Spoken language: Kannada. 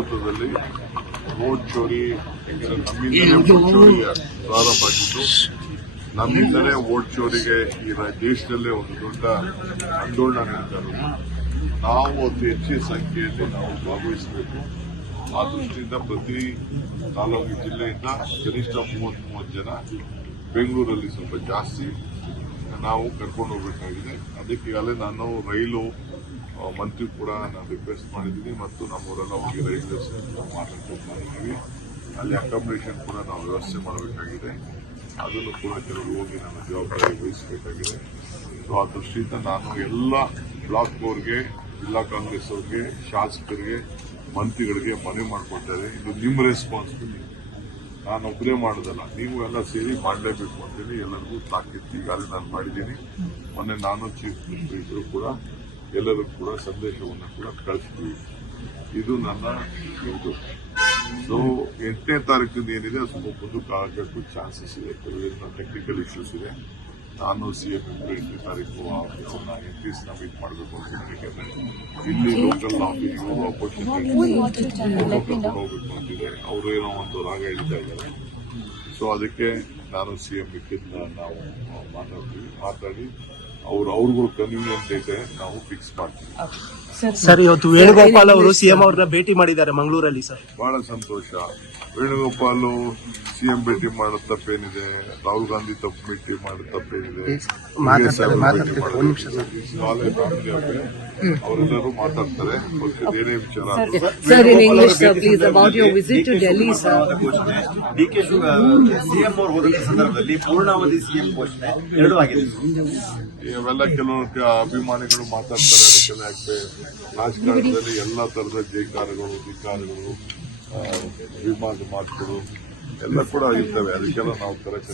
ನೇತೃತ್ವದಲ್ಲಿ ವೋಟ್ ಚೋರಿ ಆಗಿತ್ತು ನಮ್ಮಿಂದಲೇ ವೋಟ್ ಚೋರಿಗೆ ಈ ದೇಶದಲ್ಲೇ ಒಂದು ದೊಡ್ಡ ಆಂದೋಲನ ನಡೀತಾ ನಾವು ಅತಿ ಹೆಚ್ಚಿನ ಸಂಖ್ಯೆಯಲ್ಲಿ ನಾವು ಭಾಗವಹಿಸಬೇಕು. ಆ ದೃಷ್ಟಿಯಿಂದ ಪ್ರತಿ ತಾಲೂಕು ಜಿಲ್ಲೆಯಿಂದ ಕನಿಷ್ಠ ಮೂವತ್ತ್ ಮೂವತ್ತು ಜನ ಬೆಂಗಳೂರಲ್ಲಿ ಸ್ವಲ್ಪ ಜಾಸ್ತಿ ನಾವು ಕರ್ಕೊಂಡು ಹೋಗಬೇಕಾಗಿದೆ ಅದಕ್ಕೆ ಈಗಾಗಲೇ ನಾನು ರೈಲು ಮಂತ್ರಿ ಕೂಡ ನಾನು ರಿಕ್ವೆಸ್ಟ್ ಮಾಡಿದ್ದೀನಿ ಮತ್ತು ನಮ್ಮೂರೆಲ್ಲ ಹೋಗಿ ರೈಲ್ವೆ ಮಾಡಿದ್ದೀವಿ ಅಲ್ಲಿ ಅಕಾಮಿಡೇಷನ್ ಕೂಡ ನಾವು ವ್ಯವಸ್ಥೆ ಮಾಡಬೇಕಾಗಿದೆ. ಅದನ್ನು ಕೂಡ ಕೆಲವರು ಹೋಗಿ ನನ್ನ ಜವಾಬ್ದಾರಿ ವಹಿಸಬೇಕಾಗಿದೆ. ಸೊ ಆ ದೃಷ್ಟಿಯಿಂದ ನಾನು ಎಲ್ಲ ಬ್ಲಾಕ್ ಅವ್ರಿಗೆ, ಜಿಲ್ಲಾ ಕಾಂಗ್ರೆಸ್ ಅವ್ರಿಗೆ, ಶಾಸಕರಿಗೆ, ಮಂತ್ರಿಗಳಿಗೆ ಮನವಿ ಮಾಡ್ಕೊಳ್ತಾರೆ ಇದು ನಿಮ್ಮ ರೆಸ್ಪಾನ್ಸಿಬಿಲಿಟಿ ನಾನು ಒಬ್ಬರೇ ಮಾಡೋದಲ್ಲ, ನೀವು ಎಲ್ಲ ಸೇರಿ ಮಾಡಲೇಬೇಕು ಅಂತೇಳಿ ಎಲ್ಲರಿಗೂ ತಾಕಿತ್ತು ಈಗಾಗಲೇ ನಾನು ಮಾಡಿದ್ದೀನಿ. ಮೊನ್ನೆ ನಾನು ಚೀಫ್ ಮಿನಿಸ್ಟರ್ ಇದ್ರು ಕೂಡ ಎಲ್ಲರಿಗೂ ಕೂಡ ಸಂದೇಶವನ್ನು ಕೂಡ ಕಳಿಸ್ತೀವಿ ಇದು ನನ್ನ ಇದು. ಸೊ ಎಂಟನೇ ತಾರೀಕಿಂದ ಏನಿದೆ, ಸ್ವಲ್ಪ ಮುಂದಕ್ಕೆ ಆಗಬೇಕು ಚಾನ್ಸಸ್ ಇದೆ ಕೆಲವೊಂದು ಟೆಕ್ನಿಕಲ್ ಇಶ್ಯೂಸ್ ಇದೆ. ನಾನು ಸಿ ಎಂ ಎಂಟನೇ ತಾರೀಕು ಆಫೀಸನ್ನ ಮೀಟ್ ಮಾಡಬೇಕು ಅಂತ ಯಾಕಂದ್ರೆ ಇಲ್ಲಿ ಲೋಕಲ್ ಆಫೀಸ್ ಇವರು ಹೋಗ್ಬೇಕು ಅಂತಿದೆ ಅವರು ಏನೋ ಒಂದು ರಾಗ ಹೇಳ್ತಾ ಇದ್ದಾರೆ. ಸೊ ಅದಕ್ಕೆ ನಾನು ಸಿ ಎಂ ಬಿಟ್ಟಿದ್ದ ನಾವು ಮಾತಾಡ್ತೀವಿ. ಮಾತಾಡಿ ಅವ್ರು ಅವ್ರಿಗೂ ಕನ್ವೀನಿಯಂಟ್ ಐತೆ ನಾವು ಫಿಕ್ಸ್ ಮಾಡ್ತೀವಿ. ಸರ್ ಇವತ್ತು ವೇಣುಗೋಪಾಲ್ ಅವರು ಸಿಎಂ ಅವ್ರನ್ನ ಭೇಟಿ ಮಾಡಿದ್ದಾರೆ ಮಂಗಳೂರಲ್ಲಿ ಸರ್. ಬಹಳ ಸಂತೋಷ. ವೇಣುಗೋಪಾಲ್ ಸಿಎಂ ಭೇಟಿ ಮಾಡೋದು ತಪ್ಪೇನಿದೆ? ರಾಹುಲ್ ಗಾಂಧಿ ತಪ್ಪು ಭೇಟಿ ಮಾಡೋದು ತಪ್ಪೇನಿದೆ? ಅವರೆಲ್ಲರೂ ಮಾತಾಡ್ತಾರೆ. ಪಕ್ಷದ ಏನೇ ವಿಚಾರ. ಡಿ ಕೆ ಸಿಎಂ ಅವರು ಹೋದಂತ ಸಂದರ್ಭದಲ್ಲಿ ಪೂರ್ಣಾವಧಿ ಸಿಎಂ ಘೋಷಣೆ ಎರಡೂ ಆಗಿದೆ ಇವೆಲ್ಲ ಕೆಲವು ಅಭಿಮಾನಿಗಳು ಮಾತಾಡ್ತಾರೆ ಅದಕ್ಕೆಲ್ಲ ಯಾಕೆ ರಾಜಕಾರಣದಲ್ಲಿ ಎಲ್ಲ ತರದ ಜೈಕಾರಗಳು ಧಿಕಾರಗಳು ಅಭಿಮಾನ ಮಾತುಗಳು ಎಲ್ಲ ಕೂಡ ಇರ್ತವೆ. ಅದಕ್ಕೆಲ್ಲ ನಾವು ಕರೆಕ್ಟ್